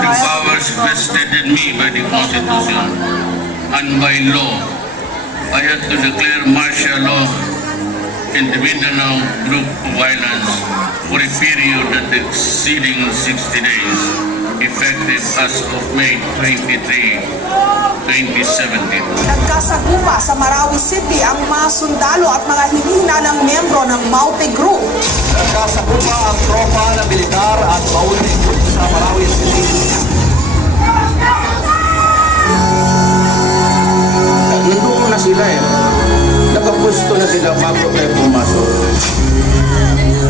the powers vested in me by the Constitution and by law, I have to declare martial law in the Mindanao Group of Islands for a period that exceeding 60 days, effective as of May 23, 2017. Nagkasagupa sa Marawi City ang mga sundalo at mga hinihinanang miyembro ng Maute Group. Nagkasagupa ang tropa na militar at Maute Group sa Marawi City. Nandoon na sila eh. Nakapwesto na sila bago tayo pumasok.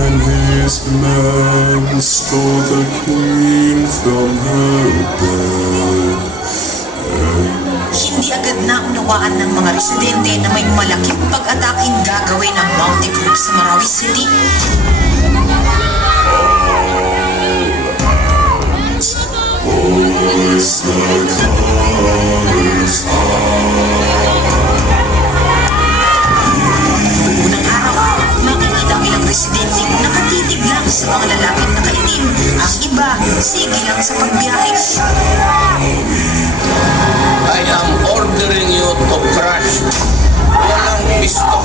And his man stole the queen from her bed. Hindi agad naunawaan ng mga residente na may malaking pag-ataking gagawin ng Maute Group sa Marawi City. Hoist the colors Unang araw, makikita ang ilang residente nakatitig lang sa mga lalaking nakaitim. Ang iba, sige lang sa pagbiyahe. I am ordering you to crash. Walang pisto.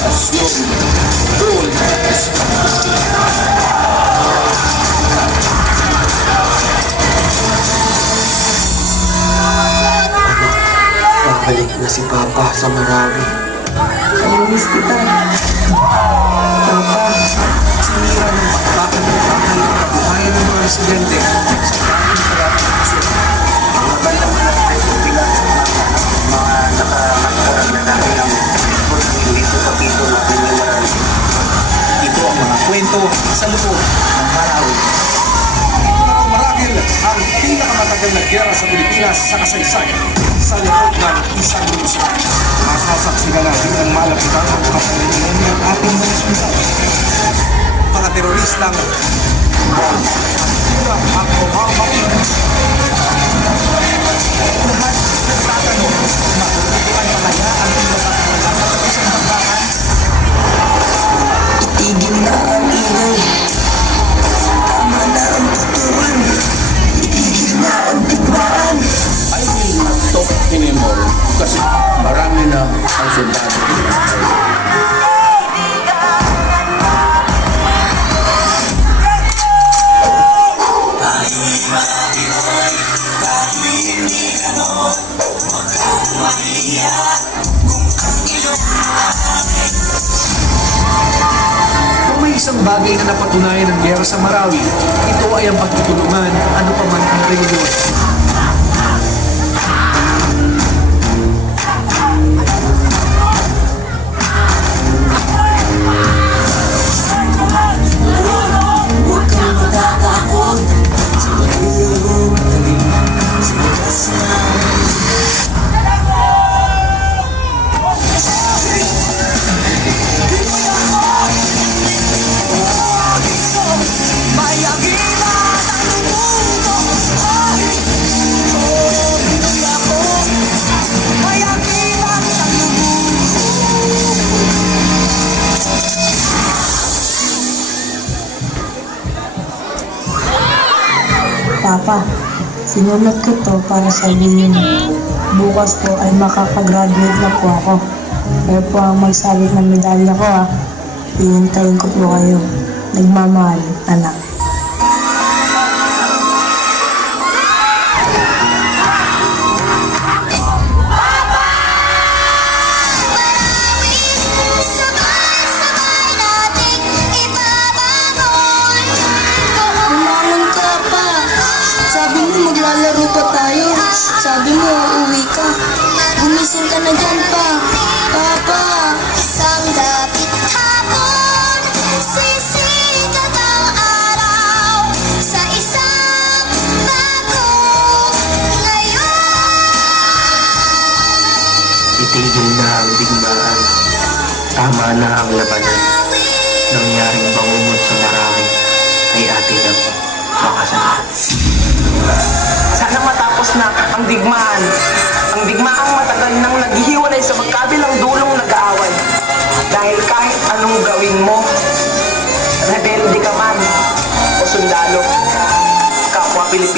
Assume full Pabalik na si Papa sa Marawi. Namiss kita. Papa, Sinira ng bakbakan ng bahay ng kabuhayan ng mga residente sa daming karapang aksyon. Mga bandang malapit ng bilang mga nakakataran na namin ang dito sa piso natin yung marami. Ito ang mga kwento sa loob ng Marawi. Ito na raw marahil ang pinakamatagal na giyera sa Pilipinas sa kasaysayan sa loob ng isang lungsod. Masasaksihan natin ang malapitan ng kapalitan ng ating mga sundalo. Mga teroristang kurang at umamang lahat nagtatanong matututuan pa kaya ang pinapakalaga sa isang bakbakan. Itigil na ang ingay. Tama na ang tutuan. Itigil na ang digmaan. I will not talk anymore kasi marami na ang sundalo. Kung may isang bagay na napatunayan ng giyera sa Marawi, ito ay ang pagtutulungan ano pa man ang reliyon. Huwag kang matatakot. Sa iyong magaling. Sa wakas na Papa, sinunod ko to para sabihin bukas po ay makakagraduate na po ako. Kayo po ang magsabit ng medalya ko ha. Hihintayin ko po kayo. Nagmamahal, anak. Bumangon ka pa. Sabi mo maglalaro pa tayo. Sabi mo uuwi ka. Gumising ka na dyan pa. Papa. Isang dapit hapon, sisikat ang araw sa isang bagong ngayon. itigil na ang digmaan. Tama na ang labanan. Nangyaring bangungot sa Marawi ay atin ang makasalan. sana matapos na ang digmaan. Ang digmaang matagal nang naghihiwalay sa magkabilang dulong nag-aaway.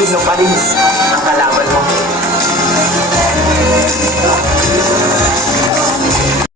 sino pa rin ang kalaban mo.